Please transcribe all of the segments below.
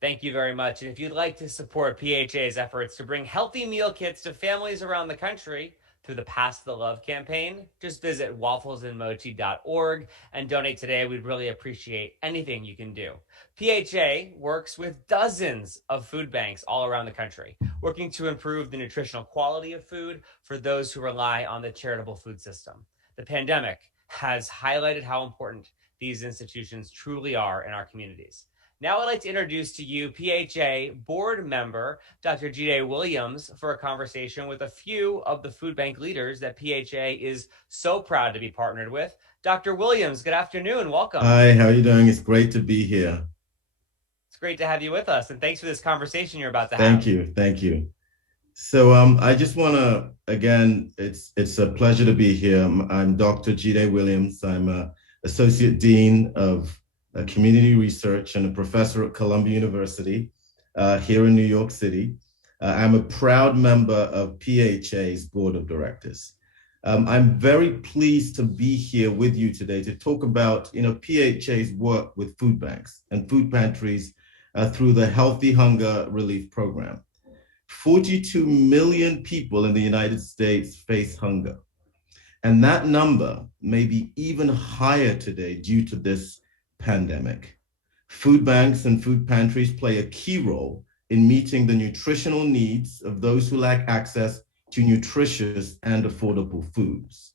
Thank you very much. And if you'd like to support PHA's efforts to bring healthy meal kits to families around the country through the Pass the Love campaign, just visit wafflesandmochi.org and donate today. We'd really appreciate anything you can do. PHA works with dozens of food banks all around the country, working to improve the nutritional quality of food for those who rely on the charitable food system. The pandemic has highlighted how important these institutions truly are in our communities. Now I'd like to introduce to you PHA board member Dr. Jide Williams for a conversation with a few of the food bank leaders that PHA is so proud to be partnered with. Dr. Williams, good afternoon. Welcome. Hi, how are you doing? It's great to be here. It's great to have you with us, and thanks for this conversation you're about to have. Thank you. Thank you. I just want to again, it's a pleasure to be here. I'm Dr. Jide Williams. I'm a associate dean of community research and a professor at Columbia University here in New York City. I'm a proud member of PHA's board of directors. I'm very pleased to be here with you today to talk about, PHA's work with food banks and food pantries through the Healthy Hunger Relief Program. 42 million people in the United States face hunger. And that number may be even higher today due to this pandemic. Food banks and food pantries play a key role in meeting the nutritional needs of those who lack access to nutritious and affordable foods.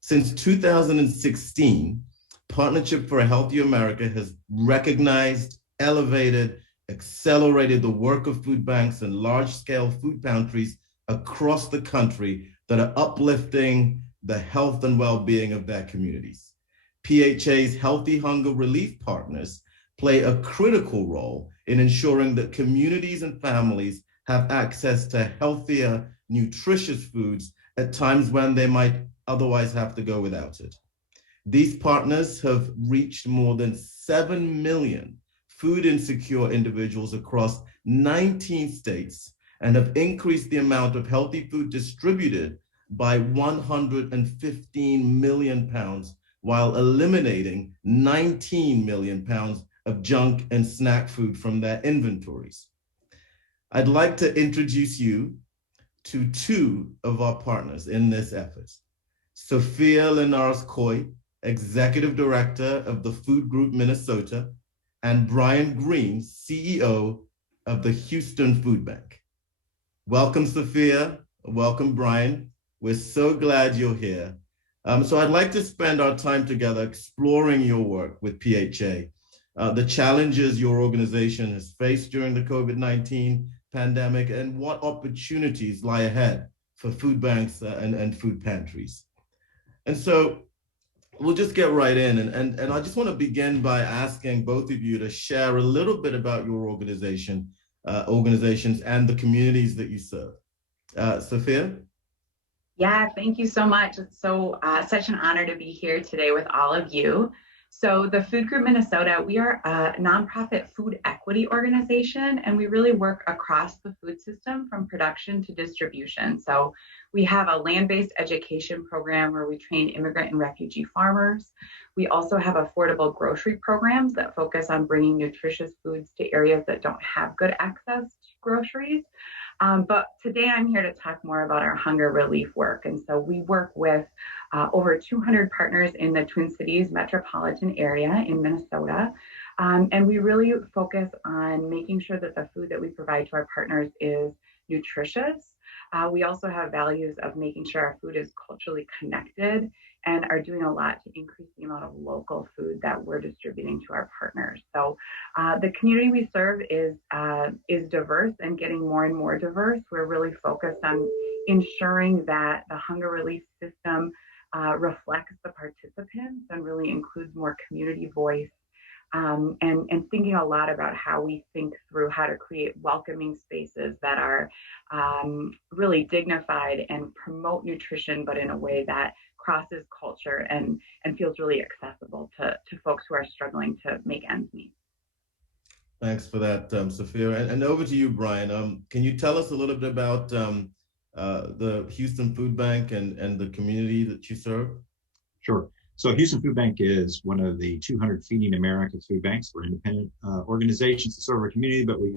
Since 2016, Partnership for a Healthier America has recognized, elevated, accelerated the work of food banks and large-scale food pantries across the country that are uplifting the health and well-being of their communities. PHA's Healthy Hunger Relief Partners play a critical role in ensuring that communities and families have access to healthier, nutritious foods at times when they might otherwise have to go without it. These partners have reached more than 7 million food insecure individuals across 19 states and have increased the amount of healthy food distributed by 115 million pounds while eliminating 19 million pounds of junk and snack food from their inventories. I'd like to introduce you to two of our partners in this effort. Sophia Lenarz-Coy, Executive Director of the Food Group Minnesota, and Brian Greene, CEO of the Houston Food Bank. Welcome, Sophia. Welcome, Brian. We're so glad you're here. So I'd like to spend our time together exploring your work with PHA, the challenges your organization has faced during the COVID-19 pandemic, and what opportunities lie ahead for food banks and food pantries. And so we'll just get right in. And I just want to begin by asking both of you to share a little bit about your organizations and the communities that you serve. Sophia? Yeah, thank you so much. It's such an honor to be here today with all of you. So the Food Group Minnesota, we are a nonprofit food equity organization, and we really work across the food system from production to distribution. So we have a land-based education program where we train immigrant and refugee farmers. We also have affordable grocery programs that focus on bringing nutritious foods to areas that don't have good access to groceries. But today I'm here to talk more about our hunger relief work. And so we work with over 200 partners in the Twin Cities metropolitan area in Minnesota. And we really focus on making sure that the food that we provide to our partners is nutritious. We also have values of making sure our food is culturally connected and are doing a lot to increase the amount of local food that we're distributing to our partners. So the community we serve is diverse and getting more and more diverse. We're really focused on ensuring that the hunger relief system reflects the participants and really includes more community voice. And thinking a lot about how we think through how to create welcoming spaces that are really dignified and promote nutrition, but in a way that crosses culture and feels really accessible to folks who are struggling to make ends meet. Thanks for that, Sophia. And over to you, Brian. Can you tell us a little bit about the Houston Food Bank and the community that you serve? Sure. So Houston Food Bank is one of the 200 Feeding America food banks. We're independent organizations to serve our community, but we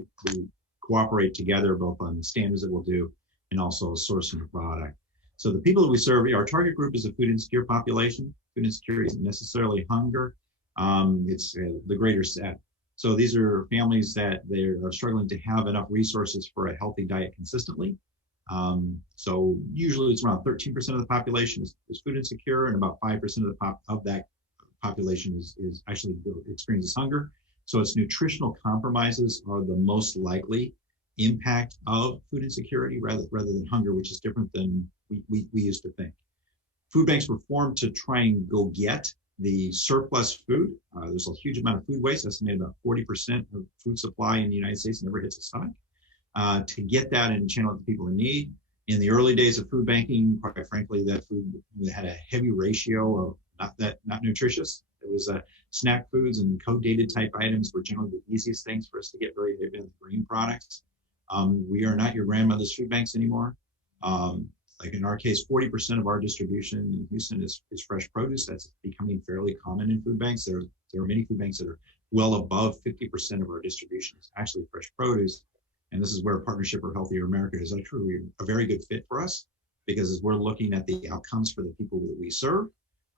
cooperate together both on standards that we'll do and also sourcing a product. So the people that we serve, our target group is a food insecure population. Food insecurity isn't necessarily hunger. It's the greater set. So these are families that they're struggling to have enough resources for a healthy diet consistently. So usually it's around 13% of the population is food insecure, and about 5% of that population is actually experiences hunger. So it's nutritional compromises are the most likely impact of food insecurity rather than hunger, which is different than we used to think. Food banks were formed to try and go get the surplus food. There's a huge amount of food waste, estimated about 40% of food supply in the United States never hits the stomach. To get that and channel it to people in need. In the early days of food banking, quite frankly, that food had a heavy ratio of not nutritious. It was snack foods and code-dated type items were generally the easiest things for us to get very green products. We are not your grandmother's food banks anymore. Like in our case, 40% of our distribution in Houston is fresh produce. That's becoming fairly common in food banks. There are many food banks that are well above 50% of our distribution is actually fresh produce. And this is where Partnership for Healthier America is actually a very good fit for us, because as we're looking at the outcomes for the people that we serve,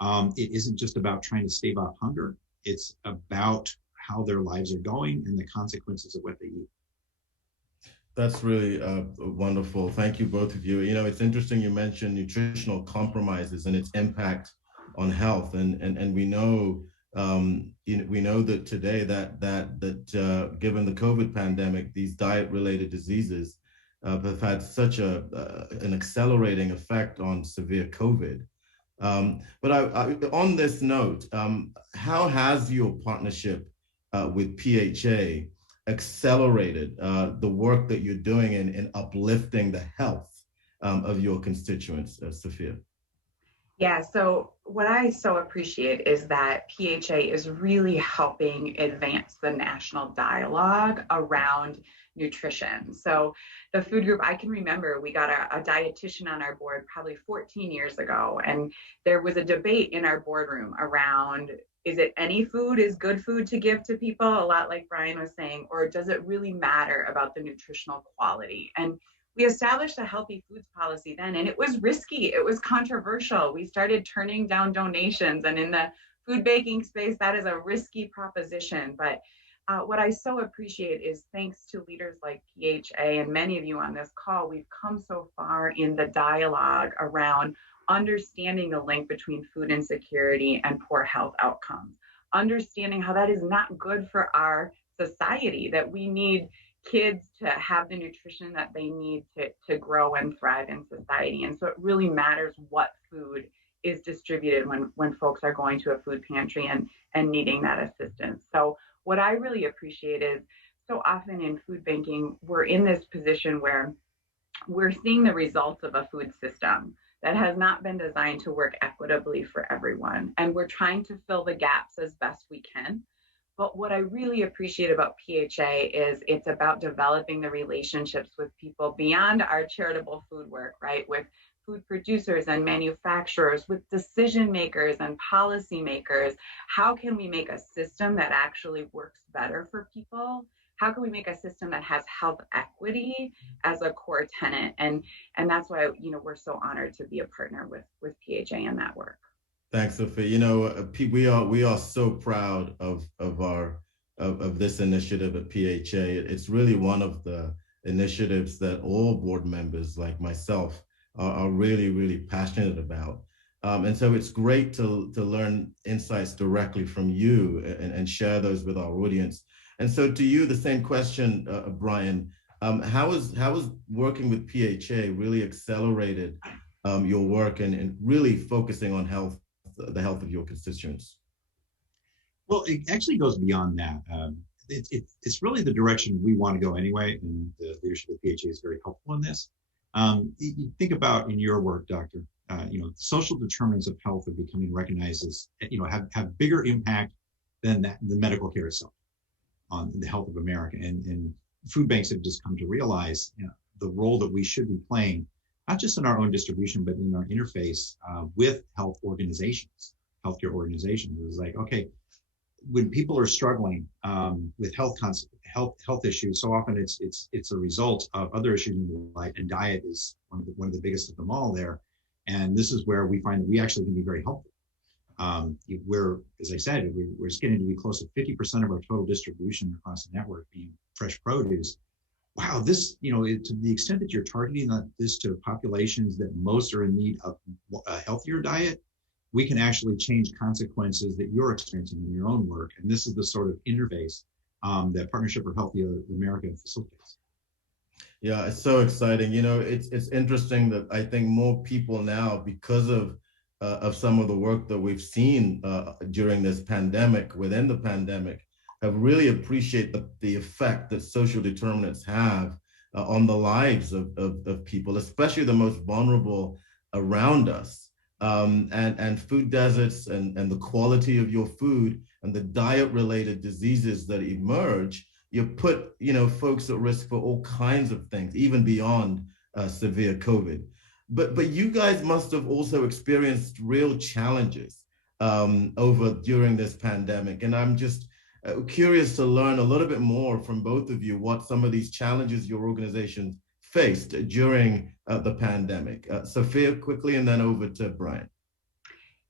it isn't just about trying to stave off hunger. It's about how their lives are going and the consequences of what they eat. That's really wonderful. Thank you, both of you. You know, it's interesting you mentioned nutritional compromises and its impact on health, and we know we know that today that given the COVID pandemic, these diet-related diseases have had such an accelerating effect on severe COVID. But on this note, how has your partnership with PHA accelerated the work that you're doing in uplifting the health of your constituents, Sophia? Yeah, so what I so appreciate is that PHA is really helping advance the national dialogue around nutrition. So the food group, I can remember we got a dietitian on our board probably 14 years ago, and there was a debate in our boardroom around, is it any food is good food to give to people, a lot like Brian was saying, or does it really matter about the nutritional quality? And we established a healthy foods policy then, and it was risky. It was controversial. We started turning down donations, and in the food banking space, that is a risky proposition. But what I so appreciate is, thanks to leaders like PHA and many of you on this call, we've come so far in the dialogue around understanding the link between food insecurity and poor health outcomes, understanding how that is not good for our society, that we need kids to have the nutrition that they need to grow and thrive in society. And so it really matters what food is distributed when folks are going to a food pantry and needing that assistance. So what I really appreciate is, so often in food banking, we're in this position where we're seeing the results of a food system that has not been designed to work equitably for everyone. And we're trying to fill the gaps as best we can. But what I really appreciate about PHA is it's about developing the relationships with people beyond our charitable food work, right? With food producers and manufacturers, with decision makers and policy makers. How can we make a system that actually works better for people? How can we make a system that has health equity as a core tenet? And that's why, we're so honored to be a partner with PHA in that work. Thanks, Sophia. We are so proud of this initiative at PHA. It's really one of the initiatives that all board members like myself are really, really passionate about. And so it's great to learn insights directly from you and share those with our audience. And so to you, the same question, Brian, how is working with PHA really accelerated your work and really focusing on the health of your constituents? Well, it actually goes beyond that. It's really the direction we want to go anyway, and the leadership of PHA is very helpful in this. You think about in your work, Doctor, social determinants of health are becoming recognized as, have bigger impact than the medical care itself on the health of America. And food banks have just come to realize the role that we should be playing, not just in our own distribution, but in our interface with health organizations. healthcare organizations. It was like, okay, when people are struggling with health issues, so often it's a result of other issues in their life, and diet is one of the biggest of them all there. And this is where we find that we actually can be very helpful. We're, as I said, we're getting to be close to 50% of our total distribution across the network being fresh produce. Wow, this, to the extent that you're targeting this to populations that most are in need of a healthier diet, we can actually change consequences that you're experiencing in your own work. And this is the sort of interface that Partnership for Healthy America facilitates. Yeah, it's so exciting. It's interesting that I think more people now, because of some of the work that we've seen during this pandemic, within the pandemic, have really appreciate the effect that social determinants have on the lives of people, especially the most vulnerable around us. And food deserts and the quality of your food and the diet-related diseases that emerge, you put folks at risk for all kinds of things, even beyond severe COVID. But you guys must have also experienced real challenges during this pandemic, and I'm just curious to learn a little bit more from both of you what some of these challenges your organization faced during the pandemic. Sophia, quickly, and then over to Brian.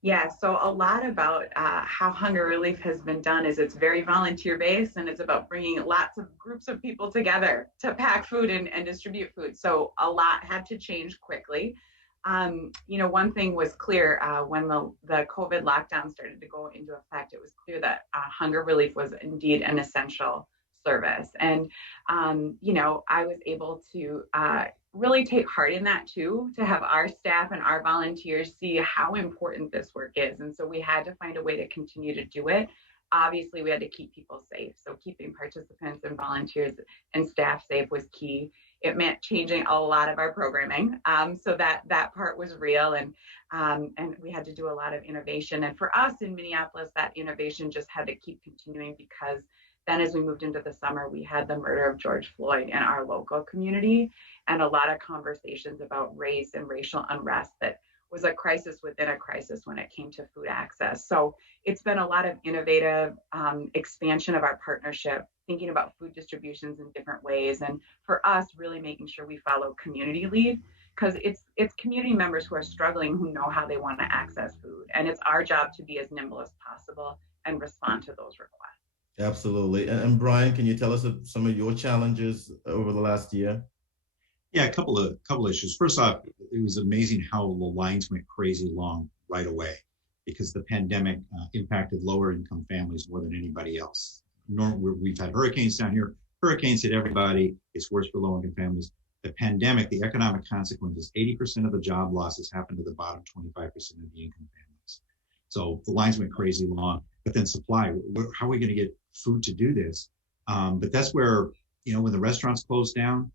Yeah, so a lot about how hunger relief has been done is it's very volunteer based, and it's about bringing lots of groups of people together to pack food and distribute food. So a lot had to change quickly. One thing was clear when the COVID lockdown started to go into effect, it was clear that hunger relief was indeed an essential service. And, I was able to really take heart in that too, to have our staff and our volunteers see how important this work is. And so we had to find a way to continue to do it. Obviously, we had to keep people safe. So keeping participants and volunteers and staff safe was key. It meant changing a lot of our programming. So that part was real. And we had to do a lot of innovation. And for us in Minneapolis, that innovation just had to keep continuing, because then as we moved into the summer, we had the murder of George Floyd in our local community, and a lot of conversations about race and racial unrest that was a crisis within a crisis when it came to food access. So it's been a lot of innovative expansion of our partnership, thinking about food distributions in different ways. And for us, really making sure we follow community lead, because it's community members who are struggling who know how they want to access food. And it's our job to be as nimble as possible and respond to those requests. Absolutely. And Brian, can you tell us some of your challenges over the last year? Yeah, a couple of issues. First off, it was amazing how the lines went crazy long right away, because the pandemic impacted lower income families more than anybody else. We've had hurricanes down here. Hurricanes hit everybody. It's worse for low income families. The pandemic, the economic consequences, 80% of the job losses happened to the bottom 25% of the income families. So the lines went crazy long. But then supply, how are we going to get food to do this? But that's where, when the restaurants closed down,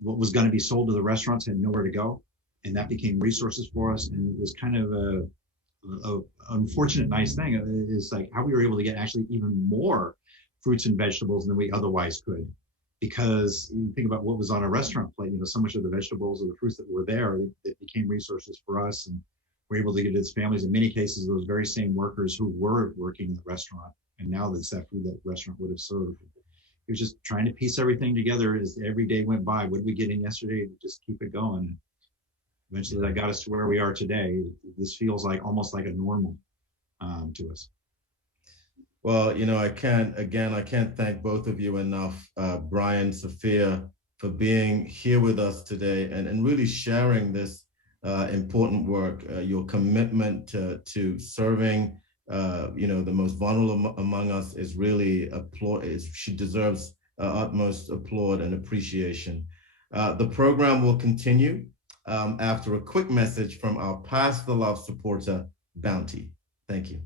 what was going to be sold to the restaurants had nowhere to go. And that became resources for us. And it was kind of a unfortunate nice thing is like how we were able to get actually even more fruits and vegetables than we otherwise could. Because you think about what was on a restaurant plate, so much of the vegetables or the fruits that were there, it became resources for us. And we're able to get its families, in many cases, those very same workers who were working in the restaurant. And now that's that food that restaurant would have served. It was just trying to piece everything together as every day went by. What did we get in yesterday? Just keep it going. Eventually that got us to where we are today. This feels like almost like a normal to us. Well, I can't thank both of you enough, Brian, Sophia, for being here with us today and really sharing this important work. Your commitment to serving the most vulnerable among us is really she deserves utmost applaud and appreciation. The program will continue after a quick message from our Pass the Love supporter, Bounty. Thank you.